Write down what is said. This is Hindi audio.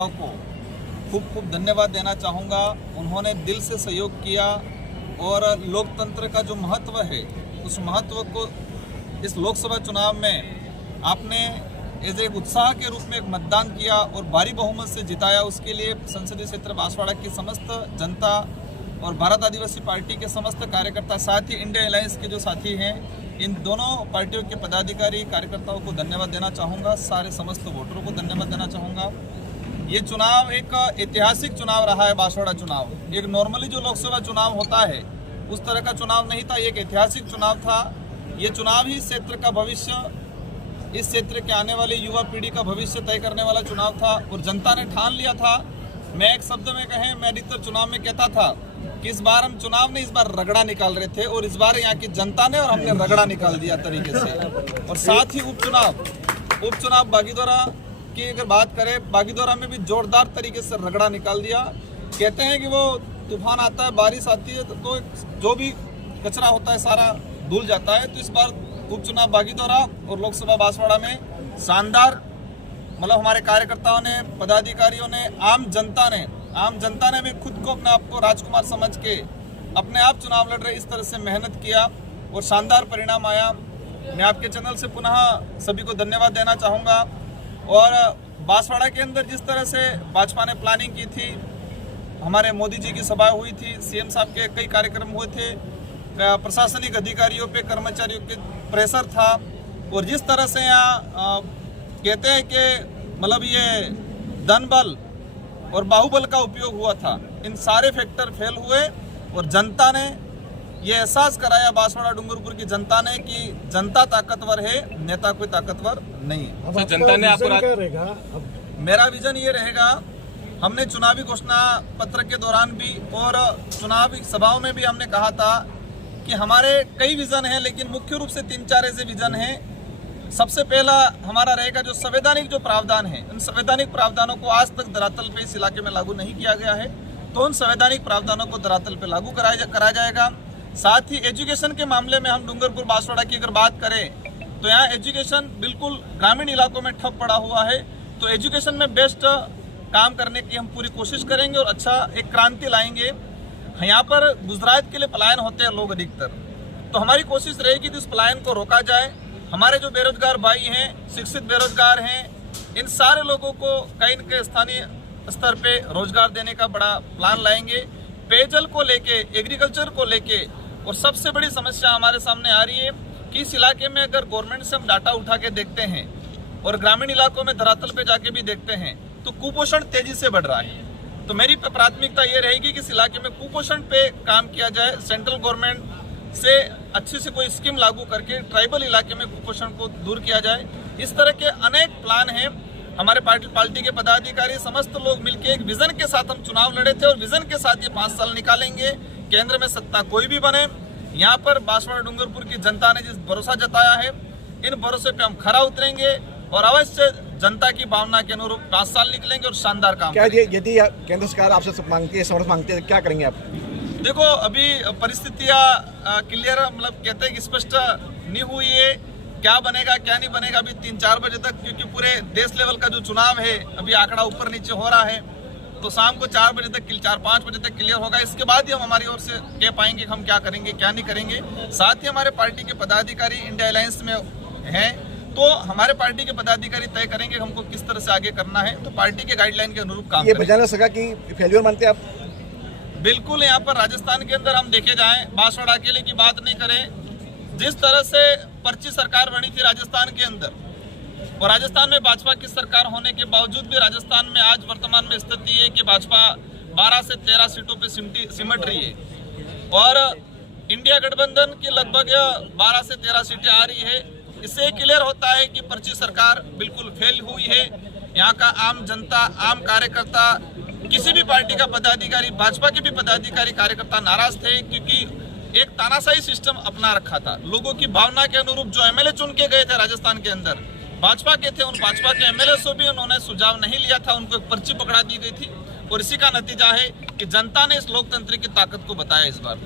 को खूब खूब धन्यवाद देना चाहूँगा। उन्होंने दिल से सहयोग किया और लोकतंत्र का जो महत्व है उस महत्व को इस लोकसभा चुनाव में आपने एज एक उत्साह के रूप में एक मतदान किया और भारी बहुमत से जिताया। उसके लिए संसदीय क्षेत्र बांसवाड़ा की समस्त जनता और भारत आदिवासी पार्टी के समस्त कार्यकर्ता, साथ ही इंडिया अलायंस के जो साथी हैं, इन दोनों पार्टियों के पदाधिकारी कार्यकर्ताओं को धन्यवाद देना चाहूँगा। सारे समस्त वोटरों को धन्यवाद देना चाहूँगा। ये चुनाव एक ऐतिहासिक चुनाव रहा है। बांसवाड़ा चुनाव एक नॉर्मली जो लोकसभा चुनाव होता है उस तरह का चुनाव नहीं था, एक ऐतिहासिक चुनाव था। ये चुनाव ही क्षेत्र का भविष्य, इस क्षेत्र के आने वाली युवा पीढ़ी का भविष्य तय करने वाला चुनाव था और जनता ने ठान लिया था। मैं एक शब्द में कहें, मैं अधिकतर चुनाव में कहता था कि इस बार हम चुनाव नहीं, इस बार रगड़ा निकाल रहे थे और इस बार यहाँ की जनता ने और हमने रगड़ा निकाल दिया तरीके से। और साथ ही उपचुनाव बागीदोरा की अगर बात करें, बागीदोरा में भी जोरदार तरीके से रगड़ा निकाल दिया। कहते हैं कि वो तूफान आता है, बारिश आती है तो जो भी कचरा होता है सारा धुल जाता है। तो इस बार उपचुनाव बागीदोरा और लोकसभा बांसवाड़ा में शानदार, मतलब हमारे कार्यकर्ताओं ने, पदाधिकारियों ने, आम जनता ने भी खुद को अपने आप को राजकुमार समझ के अपने आप चुनाव लड़ रहे, इस तरह से मेहनत किया और शानदार परिणाम आया। मैं आपके चैनल से पुनः सभी को धन्यवाद देना चाहूँगा। और बांसवाड़ा के अंदर जिस तरह से भाजपा ने प्लानिंग की थी, हमारे मोदी जी की सभा हुई थी, सीएम साहब के कई कार्यक्रम हुए थे, प्रशासनिक अधिकारियों पे, कर्मचारियों के प्रेशर था और जिस तरह से यहाँ कहते हैं कि मतलब ये धन बल और बाहुबल का उपयोग हुआ था, इन सारे फैक्टर फेल हुए और जनता ने ये एहसास कराया, बांसवाड़ा डूंगरपुर की जनता ने, कि जनता ताकतवर है, नेता कोई ताकतवर नहीं है। जनता ने आपको मेरा विजन ये रहेगा, हमने चुनावी घोषणा पत्र के दौरान भी और चुनावी सभाओं में भी हमने कहा था कि हमारे कई विजन हैं, लेकिन मुख्य रूप से 3-4 ऐसे विजन हैं। सबसे पहला हमारा रहेगा जो संवैधानिक जो प्रावधान है, उन संवैधानिक प्रावधानों को आज तक धरातल पे इस इलाके में लागू नहीं किया गया है, तो उन संवैधानिक प्रावधानों को धरातल पे लागू कराया जाएगा। साथ ही एजुकेशन के मामले में हम डूंगरपुर बांसवाड़ा की अगर बात करें तो यहाँ एजुकेशन बिल्कुल ग्रामीण इलाकों में ठप पड़ा हुआ है, तो एजुकेशन में बेस्ट काम करने की हम पूरी कोशिश करेंगे और अच्छा एक क्रांति लाएंगे। यहाँ पर गुजरात के लिए पलायन होते हैं लोग अधिकतर, तो हमारी कोशिश रहेगी कि इस पलायन को रोका जाए। हमारे जो बेरोजगार भाई हैं, शिक्षित बेरोजगार हैं, इन सारे लोगों को कहीं के स्थानीय स्तर पे रोजगार देने का बड़ा प्लान लाएंगे। पेयजल को लेके, एग्रीकल्चर को लेके, और सबसे बड़ी समस्या हमारे सामने आ रही है कि इस इलाके में अगर गवर्नमेंट से हम डाटा उठा के देखते हैं और ग्रामीण इलाकों में धरातल पे जाके भी देखते हैं तो कुपोषण तेजी से बढ़ रहा है। तो मेरी प्राथमिकता ये रहेगी कि इस इलाके में कुपोषण पे काम किया जाए, सेंट्रल गवर्नमेंट से अच्छी से कोई स्कीम लागू करके ट्राइबल इलाके में कुपोषण को दूर किया जाए। इस तरह के अनेक प्लान हैं। हमारे पार्टी के पदाधिकारी समस्त लोग मिलकर एक विजन के साथ हम चुनाव लड़े थे और विजन के साथ ये 5 साल निकालेंगे। केंद्र में सत्ता कोई भी बने, यहाँ पर बांसवाड़ा डूंगरपुर की जनता ने जिस भरोसा जताया है, इन भरोसे पे हम खरा उतरेंगे और अवश्य जनता की भावना के अनुरूप 5 साल निकलेंगे और शानदार काम करेंगे। यदि केंद्र सरकार आपसे मांगती है, समर्थन मांगती है, तो क्या करेंगे आप? देखो, अभी परिस्थितियां क्लियर, मतलब कहते हैं कि स्पष्ट नहीं हुई है, क्या बनेगा क्या नहीं बनेगा अभी 3-4 बजे तक, क्योंकि पूरे देश लेवल का जो चुनाव है अभी आंकड़ा ऊपर नीचे हो रहा है, तो शाम को 4 बजे तक, 4-5 बजे तक क्लियर होगा। इसके बाद ही हम हमारी ओर से कह पाएंगे कि हम क्या करेंगे क्या नहीं करेंगे। साथ ही हमारे पार्टी के पदाधिकारी इंडिया अलायंस में हैं, तो हमारे पार्टी के पदाधिकारी तय करेंगे हमको किस तरह से आगे करना है, तो पार्टी के गाइडलाइन के अनुरूप काम ये बजाना सका कि फेल्यूर मानते आप? बिल्कुल। यहाँ पर राजस्थान के अंदर हम देखे जाएं, बांसवाड़ा अकेले की बात नहीं करें, जिस तरह से पर्ची सरकार बनी थी राजस्थान के अंदर, और राजस्थान में भाजपा की सरकार होने के बावजूद भी राजस्थान में आज वर्तमान में स्थिति है कि भाजपा 12 से 13 सीटों पे सिमट रही है और इंडिया गठबंधन की लगभग 12 से 13 सीटें आ रही है। इससे क्लियर होता है कि पर्ची सरकार बिल्कुल फेल हुई है। यहाँ का आम जनता, आम कार्यकर्ता, किसी भी पार्टी का पदाधिकारी, भाजपा के भी पदाधिकारी कार्यकर्ता नाराज थे, क्योंकि एक तानाशाही सिस्टम अपना रखा था। लोगों की भावना के अनुरूप जो एमएलए चुन के गए थे राजस्थान के अंदर, भाजपा के थे, उन भाजपा के एमएलए से भी उन्होंने सुझाव नहीं लिया था, उनको एक पर्ची पकड़ा दी गई थी और इसी का नतीजा है कि जनता ने इस लोकतंत्र की ताकत को बताया इस बार।